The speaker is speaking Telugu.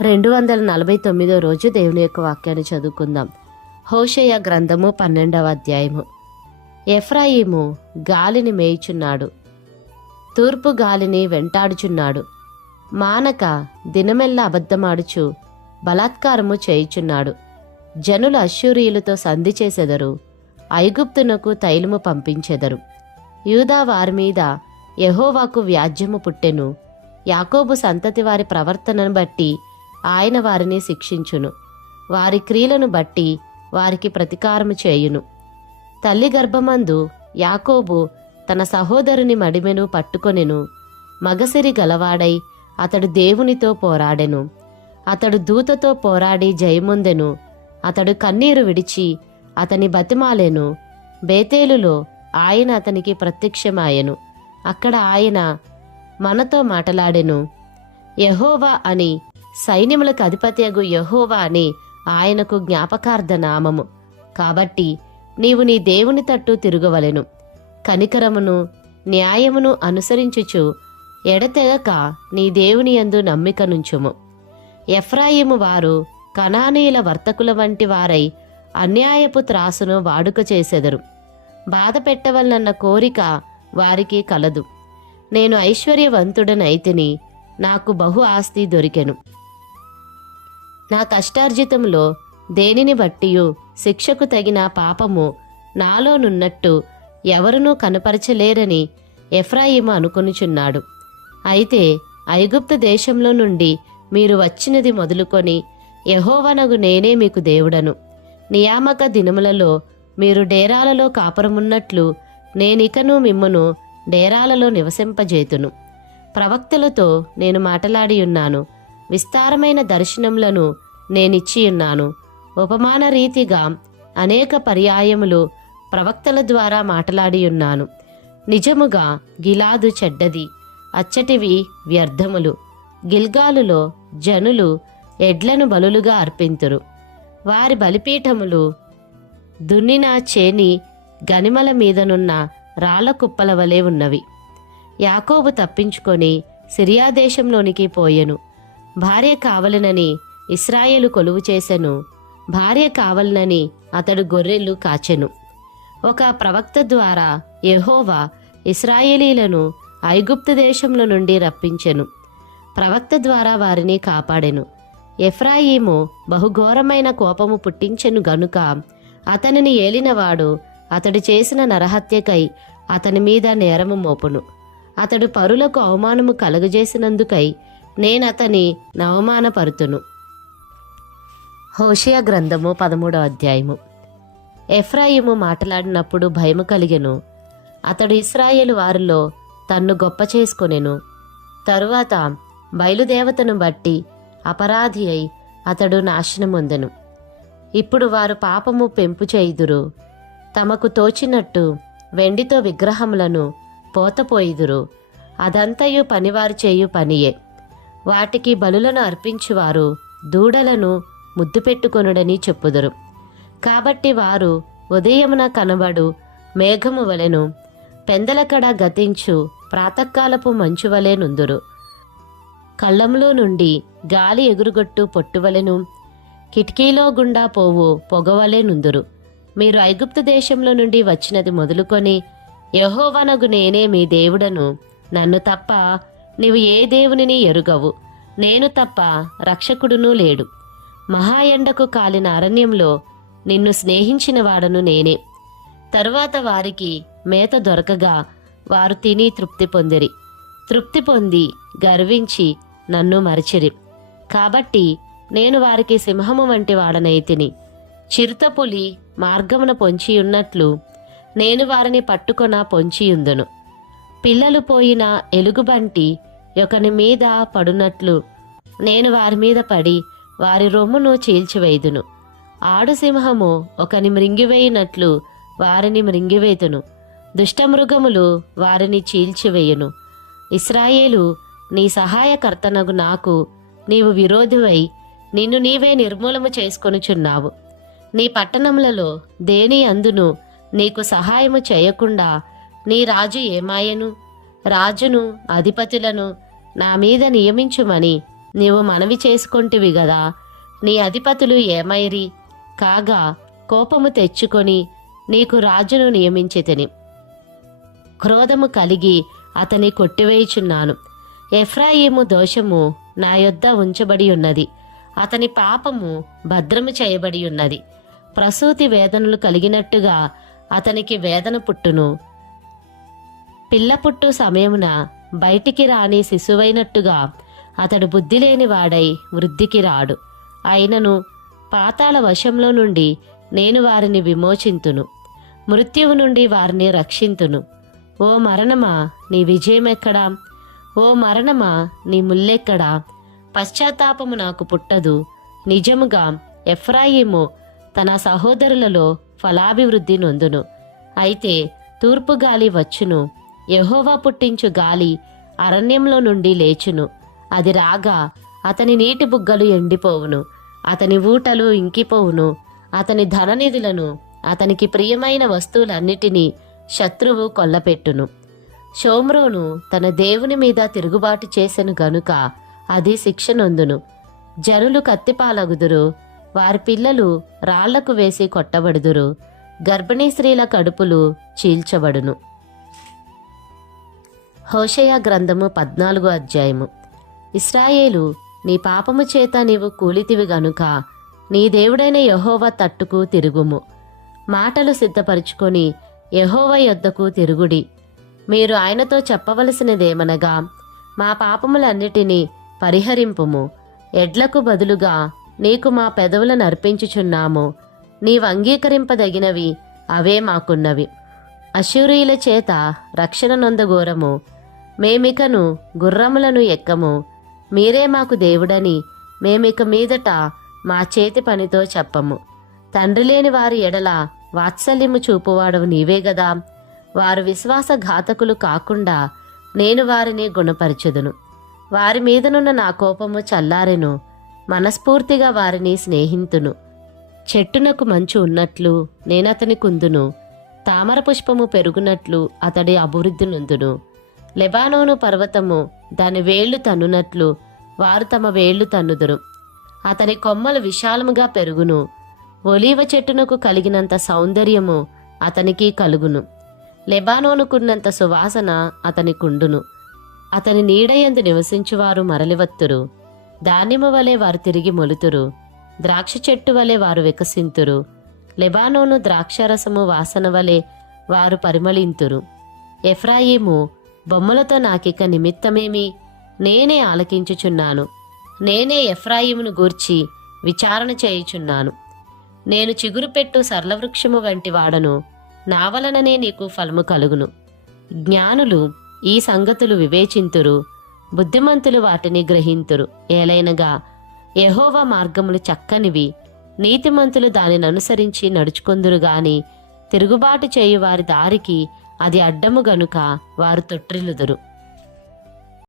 249 రోజు దేవుని యొక్క వాక్యాన్ని చదువుకుందాం. హోషేయ గ్రంథము 12వ అధ్యాయము. ఎఫ్రాయిము గాలిని మేయుచున్నాడు, తూర్పు గాలిని వెంటాడుచున్నాడు. మానక దినమెల్లా అబద్ధమాడుచు బలాత్కారము చేయుచున్నాడు. జనులు అశ్షూరీయులతో సంధి చేసెదరు, ఐగుప్తునకు తైలము పంపించెదరు. యూదా వారి మీద యెహోవాకు వ్యాజ్యము పుట్టెను. యాకోబు సంతతి వారి ప్రవర్తనను బట్టి ఆయన వారిని శిక్షించును. వారి క్రియలను బట్టి వారికి ప్రతీకారము చేయును. తల్లి గర్భమందు యాకోబు తన సహోదరుని మడిమెను పట్టుకొనెను. మగసిరి గలవాడై అతడు దేవునితో పోరాడెను. అతడు దూతతో పోరాడి జయముందెను. అతడు కన్నీరు విడిచి అతని బతిమాలెను. బేతేలులో ఆయన అతనికి ప్రత్యక్షమాయెను. అక్కడ ఆయన మనతో మాటలాడెను. యెహోవా అని, సైన్యములకు అధిపతియగు యెహోవా అని ఆయనకు జ్ఞాపకార్థ నామము. కాబట్టి నీవు నీ దేవుని తట్టు తిరుగవలెను. కనికరమును న్యాయమును అనుసరించుచు ఎడతెగక నీ దేవుని యందు నమ్మిక నుంచుము. ఎఫ్రాయిము వారు కనానీయుల వర్తకుల వంటి వారై అన్యాయపు త్రాసును వాడుక చేసెదరు. బాధ పెట్టవలనన్న కోరిక వారికి కలదు. నేను ఐశ్వర్యవంతుడనైతిని, నాకు బహు ఆస్తి దొరికెను. నా కష్టార్జితంలో దేనిని బట్టియు శిక్షకు తగిన పాపము నాలోనున్నట్టు ఎవరునూ కనపరచలేరని ఎఫ్రాయిము అనుకొనుచున్నాడు. అయితే ఐగుప్తు దేశంలో నుండి మీరు వచ్చినది మొదలుకొని యెహోవానగు నేనే మీకు దేవుడను. నియామక దినములలో మీరు డేరాలలో కాపురమున్నట్లు నేనికను మిమ్మును డేరాలలో నివసింపజేతును. ప్రవక్తలతో నేను మాటలాడియున్నాను. విస్తారమైన దర్శనములను నేనిచ్చియున్నాను. ఉపమాన రీతిగా అనేక పర్యాయములు ప్రవక్తల ద్వారా మాటలాడియున్నాను. నిజముగా గిలాదు చెడ్డది, అచ్చటివి వ్యర్థములు. గిల్గాలులో జనులు ఎడ్లను బలులుగా అర్పింతురు. వారి బలిపీఠములు దున్నిన చేని గనిమల మీదనున్న రాళ్ల కుప్పల వలె ఉన్నవి. యాకోబు తప్పించుకొని సిరియా దేశంలోనికి పోయెను. భార్య కావలనని ఇశ్రాయేలు కొలువు చేసెను. భార్య కావలనని అతడు గొర్రెలు కాచెను. ఒక ప్రవక్త ద్వారా యెహోవా ఇశ్రాయేలీలను ఐగుప్తు దేశంలో నుండి రప్పించెను. ప్రవక్త ద్వారా వారిని కాపాడెను. ఎఫ్రాయిము బహుఘోరమైన కోపము పుట్టించెను గనుక అతనిని ఏలినవాడు అతడు చేసిన నరహత్యకై అతని మీద నేరము మోపును. అతడు పరులకు అవమానము కలుగజేసినందుకై నేనతని అవమానపరుతును. హోషేయ గ్రంథము 13వ అధ్యాయము. ఎఫ్రాయిము మాట్లాడినప్పుడు భయము కలిగెను. అతడు ఇశ్రాయేలు వారిలో తన్ను గొప్ప చేసుకొనెను. తరువాత బయలుదేవతను బట్టి అపరాధి అయి అతడు నాశనమొందెను. ఇప్పుడు వారు పాపము పెంపు చేయుదురు. తమకు తోచినట్టు వెండితో విగ్రహములను పోతపోయిదురు. అదంతయు పనివారు చేయు పనియే. వాటికి బలులను అర్పించువారు దూడలను ముద్దు పెట్టుకొనుడని చెప్పుదురు. కాబట్టి వారు ఉదయమున కనబడు మేఘము వలెను, పెందలకడ గతించు ప్రాతకాలపు మంచువలే నుందురు. కళ్ళంలో నుండి గాలి ఎగురుగొట్టు పొట్టువలెను, కిటికీలో గుండా పోవు పొగవలే నుందురు. మీరు ఐగుప్తు దేశంలో నుండి వచ్చినది మొదలుకొని యెహోవానగు నేనే మీ దేవుడను. నన్ను తప్ప నీవు ఏ దేవునిని ఎరుగవు. నేను తప్ప రక్షకుడునూ లేడు. మహా ఎండకు కాలిన అరణ్యంలో నిన్ను స్నేహించిన వాడను నేనే. తరువాత వారికి మేత దొరకగా వారు తిని తృప్తి పొందిరి. తృప్తి పొంది గర్వించి నన్ను మరచిరి. కాబట్టి నేను వారికి సింహము వంటి వాడనైతిని. చిరుతపులి మార్గమున పొంచియున్నట్లు నేను వారిని పట్టుకొన పొంచియుందును. పిల్లలు పోయిన ఎలుగుబంటి ఒకని మీద పడునట్లు నేను వారి మీద పడి వారి రొమ్మును చీల్చివేయుదును. ఆడు సింహము ఒకని మృంగివేయునట్లు వారిని మృంగివేతును. దుష్టమృగములు వారిని చీల్చివేయును. ఇశ్రాయేలు, నీ సహాయకర్తనగు నాకు నీవు విరోధివై నిన్ను నీవే నిర్మూలము చేసుకొనుచున్నావు. నీ పట్టణములలో దేని అందును నీకు సహాయము చేయకుండా నీ రాజు ఏమాయను? రాజును అధిపతులను నా మీద నియమించుమని నీవు మనవి చేసుకొంటివి గదా, నీ అధిపతులు ఏమైరి? కాగా కోపము తెచ్చుకొని నీకు రాజును నియమించితిని. క్రోధము కలిగి అతని కొట్టివేయుచున్నాను. ఎఫ్రాయిము దోషము నా యొద్ద ఉంచబడి ఉన్నది, అతని పాపము భద్రము చేయబడి ఉన్నది. ప్రసూతి వేదనలు కలిగినట్టుగా అతనికి వేదన పుట్టును. పిల్ల పుట్టు సమయమున బయటికి రాని శిశువైనట్టుగా అతడు బుద్ధి లేని వాడై వృద్ధికి రాడు. అయినను పాతాళ వశంలో నుండి నేను వారిని విమోచింతును, మృత్యువు నుండి వారిని రక్షింతును. ఓ మరణమా, నీ విజయమెక్కడా? ఓ మరణమా, నీ ముల్లెక్కడా? పశ్చాత్తాపము నాకు పుట్టదు. నిజముగా ఎఫ్రాయిము తన సహోదరులలో ఫలాభివృద్ధి నొందును. అయితే తూర్పు గాలి వచ్చును, యెహోవా పుట్టించు గాలి అరణ్యంలో నుండి లేచును. అది రాగా అతని నీటి బుగ్గలు ఎండిపోవును, అతని ఊటలు ఇంకిపోవును. అతని ధననిధులను, అతనికి ప్రియమైన వస్తువులన్నిటినీ శత్రువు కొల్లపెట్టును. షోమ్రోను తన దేవుని మీద తిరుగుబాటు చేసెను గనుక అది శిక్ష నొందును. జనులు కత్తిపాలగుదురు, వారి పిల్లలు రాళ్లకు వేసి కొట్టబడుదురు, గర్భిణీ స్త్రీల కడుపులు చీల్చబడును. హోషేయ గ్రంథము 14వ అధ్యాయము. ఇశ్రాయేలు, నీ పాపము చేత నీవు కూలితివి గనుక నీ దేవుడైన యెహోవా తట్టుకు తిరుగుము. మాటలు సిద్ధపరుచుకొని యెహోవా యొద్దకు తిరుగుడి. మీరు ఆయనతో చెప్పవలసినదేమనగా, మా పాపములన్నిటినీ పరిహరింపుము. ఎడ్లకు బదులుగా నీకు మా పెదవులను అర్పించుచున్నాము. నీవు అంగీకరింపదగినవి అవే మాకున్నవి. అశ్షూరీయుల చేత రక్షణ నొందగోరము. మేమికను గుర్రములను ఎక్కము. మీరే మాకు దేవుడని మేమిక మీదట మా చేతి పనితో చెప్పము. తండ్రి లేని వారి ఎడల వాత్సల్యము చూపువాడవు నీవే గదా. వారు విశ్వాసఘాతకులు కాకుండా నేను వారిని గుణపరచుదును. వారి మీదనున్న నా కోపము చల్లారెను, మనస్ఫూర్తిగా వారిని స్నేహింతును. చెట్టునకు మంచు ఉన్నట్లు నేనతని కుందును, తామర పుష్పము పెరుగునట్లు అతడి అభివృద్ధి నొందును. లెబానోను పర్వతము దాని వేళ్లు తన్నునట్లు వారు తమ వేళ్లు తన్నుదురు. అతని కొమ్మలు విశాలముగా పెరుగును, ఒలీవ చెట్టునకు కలిగినంత సౌందర్యము అతనికి కలుగును. లెబానోనుకున్నంత సువాసన అతనికుండును. అతని నీడయందు నివసించువారు మరలివత్తురు. ధాన్యము వలె వారు తిరిగి మొలుతురు, ద్రాక్ష చెట్టు వలె వారు వికసింతురు. లెబానోను ద్రాక్షరసము వాసన వలె వారు పరిమళింతురు. ఎఫ్రాయిము, బొమ్మలతో నాకిక నిమిత్తమేమి? నేనే ఆలకించుచున్నాను. నేనే ఎఫ్రాయిమును గూర్చి విచారణ చేయుచున్నాను. నేను చిగురుపెట్టు సరళవృక్షము వంటి వాడను, నా వలననే నీకు ఫలము కలుగును. జ్ఞానులు ఈ సంగతులు వివేచింతురు, బుద్ధిమంతులు వాటిని గ్రహింతురు. ఏలైనగా యెహోవా మార్గములు చక్కనివి, నీతిమంతులు దానిని అనుసరించి నడుచుకొందురు గాని తిరుగుబాటు చేయు వారి దారికి అది అడ్డము గనుక వారు తొట్రిల్లుదురు.